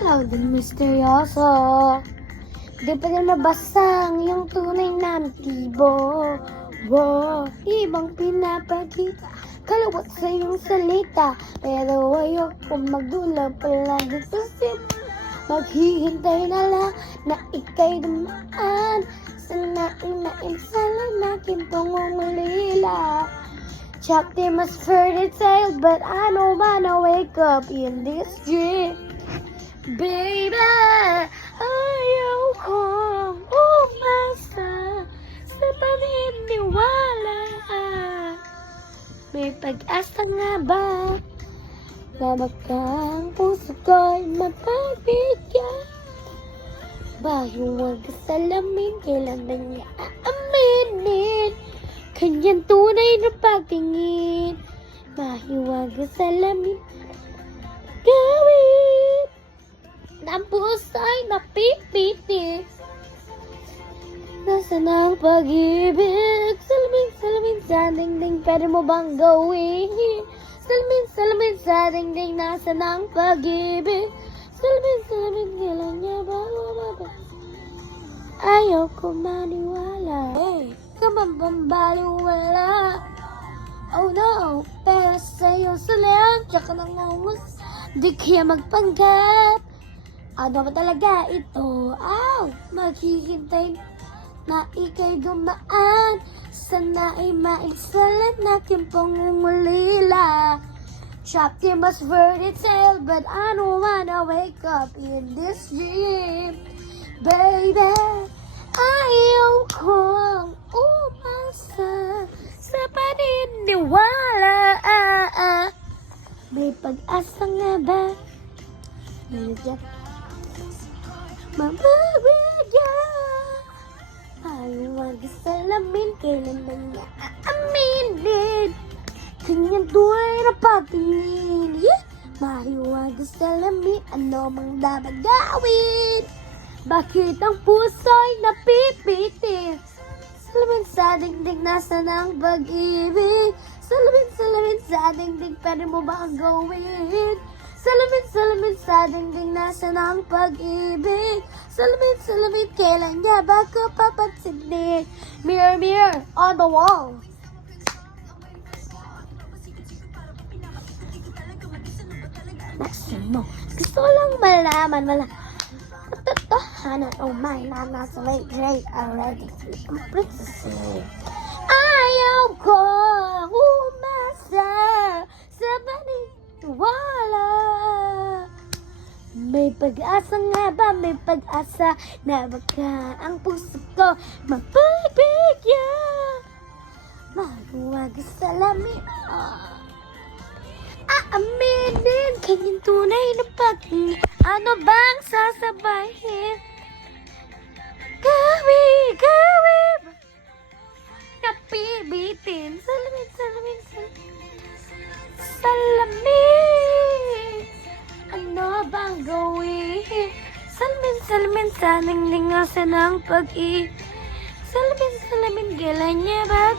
Cloud and misteryoso. Di pa rin mabasa ang iyong tunay na motibo. Wow, ibang pinapakita, kalawat sa iyong salita. Pero ayoko magdulang palagi sa sip. Maghihintay na lang na ika'y dumaan sa nain sa lanaking pangungulila. Chapter must further tale, but I don't wanna wake up in this dream. Baby, ayaw kong umasa sa paniniwala. May pag-asa nga ba na magkang puso ko'y mapagbigyan? Bayo ka sa lamin, kailan na niya aaminin kanyang tunay na pagtingin. Mahiwaga sa lamin, gawin ng puso'y napipitis. Nasaan ang pag-ibig? Salamin sa dingding, pwede mo bang gawin? Salamin sa dingding, nasaan ang pag-ibig? Salamin, kailan niya ba lumabas? Ayaw ko maniwala. Hey, kamambambaliwala. Oh no, pero sa'yo salang, tsaka nangungus, di kaya magpanggap. Ano ba talaga ito? Maghihintay na ika'y dumaan. Sana ay maigsalan natin pangungulila. Chapter must further tale, but I don't wanna wake up in this dream. Baby, ayaw kong umasa sa paniniwala. May pag-asa nga ba? Mababigyan. Ayaw mag-salamin, kailan na niya aaminin kanyang tunay na pagtingin. Mahiwag sa lamin, ano mang dapat gawin? Bakit ang puso'y napipitis? Salamin sa dingding, nasaan ang pag-ibig? Salamin sa dingding, pwede mo ba ang gawin? Salamin sa dingding, nasaan ang pag-ibig? Salamin, kailan niya ba ko papansinin? Mirror on the wall. Maximo, gusto ko lang malaman katotohanan. Oh my, nasa late grade already. I'm princess. Ayaw ko umasa sa paniniwala. May pag-asa nga ba? May pag-asa na baka ang puso ko mapagbigyan. Maluwag sa lamin. Aaminin kanyang tunay na pagtingin. Ano bang sasabahin? Gawin napibitin. Salamin. Ano bang gawin? Salamin sa dingding, nasaan ang pag-ibig? Salamin, kailan niya ba